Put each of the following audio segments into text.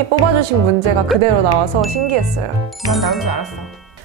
선생님이 뽑아주신 문제가 그대로 나와서 신기했어요. 난 나올 줄 알았어.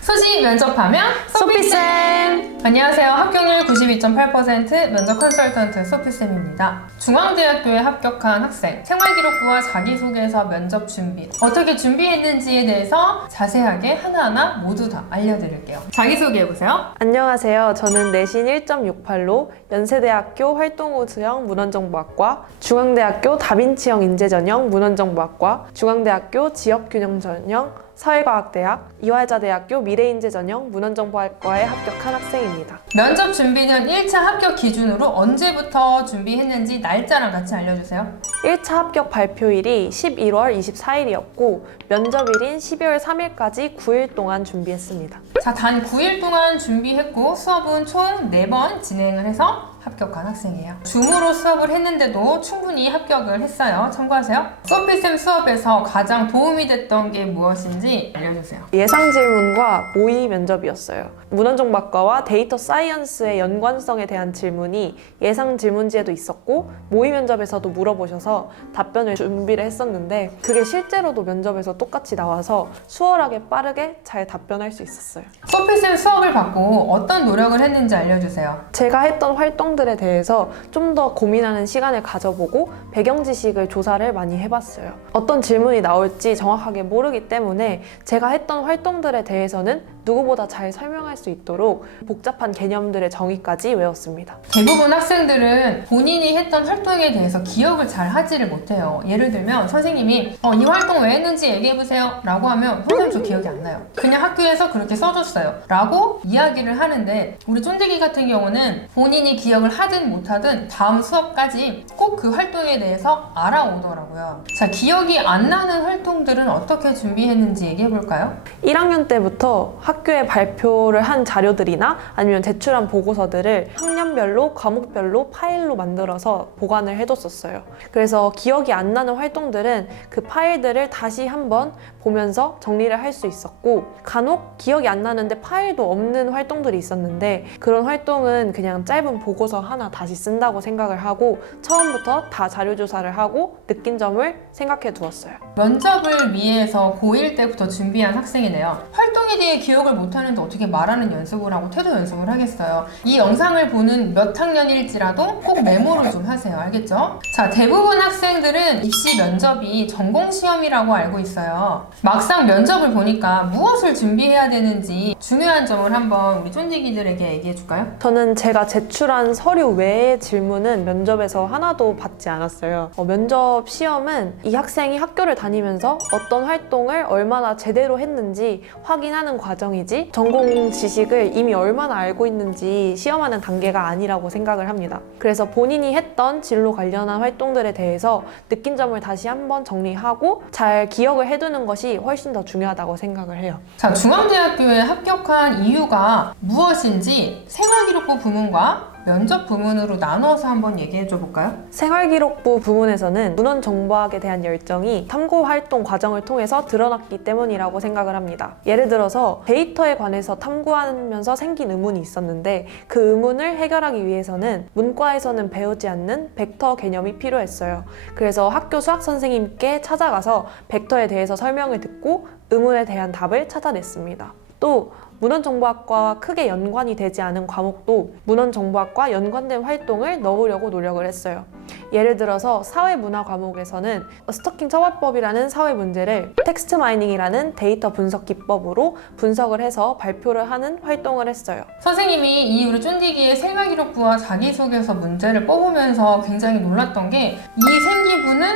수시 면접하면 소피쌤! 안녕하세요. 합격률 92.8% 면접 컨설턴트 소피쌤입니다. 중앙대학교에 합격한 학생, 생활기록부와 자기소개서 면접 준비, 어떻게 준비했는지에 대해서 자세하게 하나하나 모두 다 알려드릴게요. 자기소개해보세요. 안녕하세요. 저는 내신 1.68로 연세대학교 활동후 수형 문헌정보학과, 중앙대학교 다빈치형 인재전형 문헌정보학과, 중앙대학교 지역균형 전형 사회과학대학, 이화여자대학교 미래인재전형 문헌정보학과에 합격한 학생입니다. 면접 준비는 1차 합격 기준으로 언제부터 준비했는지 날짜랑 같이 알려주세요. 1차 합격 발표일이 11월 24일이었고 면접일인 12월 3일까지 9일 동안 준비했습니다. 자, 단 9일 동안 준비했고 수업은 총 4번 진행을 해서 합격한 학생이에요. 줌으로 수업을 했는데도 충분히 합격을 했어요. 참고하세요. 소피쌤 수업에서 가장 도움이 됐던 게 무엇인지 알려주세요. 예상 질문과 모의 면접이었어요. 문헌정보학과와 데이터 사이언스의 연관성에 대한 질문이 예상 질문지에도 있었고 모의 면접에서도 물어보셔서 답변을 준비를 했었는데 그게 실제로도 면접에서 똑같이 나와서 수월하게 빠르게 잘 답변할 수 있었어요. 소피쌤 수업을 받고 어떤 노력을 했는지 알려주세요. 제가 했던 활동들에 대해서 좀 더 고민하는 시간을 가져보고 배경 지식을 조사를 많이 해봤어요. 어떤 질문이 나올지 정확하게 모르기 때문에 제가 했던 활동들에 대해서는 누구보다 잘 설명할 수 있도록 복잡한 개념들의 정의까지 외웠습니다. 대부분 학생들은 본인이 했던 활동에 대해서 기억을 잘 하지를 못해요. 예를 들면 선생님이 이 활동 왜 했는지 얘기해보세요 라고 하면 선생님 저 기억이 안 나요. 그냥 학교에서 그렇게 써줬어요 라고 이야기를 하는데 우리 쫀디기 같은 경우는 본인이 기억을 하든 못하든 다음 수업까지 꼭 그 활동에 대해서 알아오더라고요. 자, 기억이 안 나는 활동들은 어떻게 준비했는지 얘기해볼까요? 1학년 때부터 학교에 발표를 한 자료들이나 아니면 제출한 보고서들을 학년별로 과목별로 파일로 만들어서 보관을 해뒀었어요. 그래서 기억이 안 나는 활동들은 그 파일들을 다시 한번 보면서 정리를 할 수 있었고 간혹 기억이 안 나는데 파일도 없는 활동들이 있었는데 그런 활동은 그냥 짧은 보고서 하나 다시 쓴다고 생각을 하고 처음부터 다 자료 조사를 하고 느낀 점을 생각해 두었어요. 면접을 위해서 고1 때부터 준비한 학생이네요. 활동에 대해 기억을 못하는데 어떻게 말하는 연습을 하고 태도 연습을 하겠어요. 이 영상을 보는 몇 학년일지라도 꼭 메모를 좀 하세요. 알겠죠? 자, 대부분 학생들은 입시 면접이 전공 시험이라고 알고 있어요. 막상 면접을 보니까 무엇을 준비해야 되는지 중요한 점을 한번 우리 쫀디기들에게 얘기해 줄까요? 저는 제가 제출한 서류 외의 질문은 면접에서 하나도 받지 않았어요. 면접 시험은 이 학생이 학교를 다니면서 어떤 활동을 얼마나 제대로 했는지 확인하는 과정이지 전공 지식을 이미 얼마나 알고 있는지 시험하는 단계가 아니라고 생각을 합니다. 그래서 본인이 했던 진로 관련한 활동들에 대해서 느낀 점을 다시 한번 정리하고 잘 기억을 해두는 것이 훨씬 더 중요하다고 생각을 해요. 자, 중앙대학교에 합격한 이유가 무엇인지 생활기록부 부문과 면접 부문으로 나눠서 한번 얘기해 줘 볼까요? 생활기록부 부문에서는 문헌정보학에 대한 열정이 탐구활동 과정을 통해서 드러났기 때문이라고 생각을 합니다. 예를 들어서 데이터에 관해서 탐구하면서 생긴 의문이 있었는데 그 의문을 해결하기 위해서는 문과에서는 배우지 않는 벡터 개념이 필요했어요. 그래서 학교 수학 선생님께 찾아가서 벡터에 대해서 설명을 듣고 의문에 대한 답을 찾아냈습니다. 또 문헌정보학과와 크게 연관이 되지 않은 과목도 문헌정보학과 연관된 활동을 넣으려고 노력을 했어요. 예를 들어서 사회문화 과목에서는 스토킹 처벌법이라는 사회 문제를 텍스트 마이닝이라는 데이터 분석 기법으로 분석을 해서 발표를 하는 활동을 했어요. 선생님이 이 우리 쫀디기의 생활기록부와 자기소개서 문제를 뽑으면서 굉장히 놀랐던 게 이 생기부는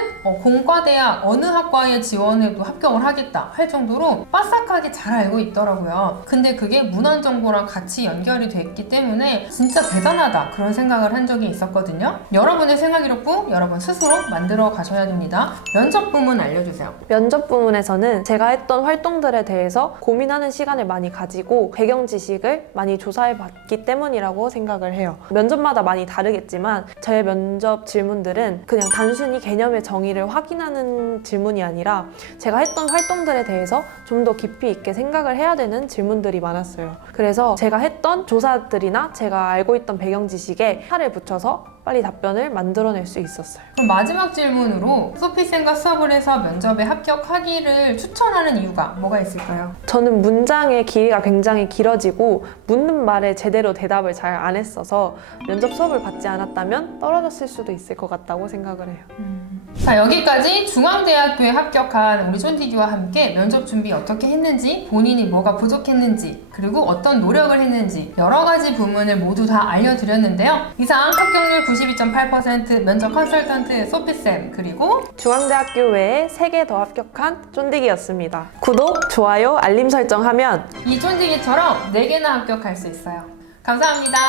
공과대학 어느 학과에 지원해도 합격을 하겠다 할 정도로 빠삭하게 잘 알고 있더라고요. 근데 그게 문헌정보랑 같이 연결이 됐기 때문에 진짜 대단하다 그런 생각을 한 적이 있었거든요. 여러분의 생활기록부 여러분 스스로 만들어 가셔야 됩니다. 면접 부문 알려주세요. 면접 부문에서는 제가 했던 활동들에 대해서 고민하는 시간을 많이 가지고 배경 지식을 많이 조사해 봤기 때문이라고 생각을 해요. 면접마다 많이 다르겠지만 저의 면접 질문들은 그냥 단순히 개념의 정의를 확인하는 질문이 아니라 제가 했던 활동들에 대해서 좀 더 깊이 있게 생각을 해야 되는 질문들이 많았어요. 그래서 제가 했던 조사들이나 제가 알고 있던 배경 지식에 살을 붙여서 빨리 답변을 만들어낼 수 있었어요. 그럼 마지막 질문으로 소피쌤과 수업을 해서 면접에 합격하기를 추천하는 이유가 뭐가 있을까요? 저는 문장의 길이가 굉장히 길어지고 묻는 말에 제대로 대답을 잘 안 했어서 면접 수업을 받지 않았다면 떨어졌을 수도 있을 것 같다고 생각을 해요. 자, 여기까지 중앙대학교에 합격한 우리 쫀디기와 함께 면접 준비 어떻게 했는지, 본인이 뭐가 부족했는지, 그리고 어떤 노력을 했는지 여러 가지 부분을 모두 다 알려드렸는데요. 이상 합격률 92.8% 면접 컨설턴트 소피쌤, 그리고 중앙대학교 외에 3개 더 합격한 쫀디기였습니다. 구독, 좋아요, 알림 설정하면 이 쫀디기처럼 4개나 합격할 수 있어요. 감사합니다.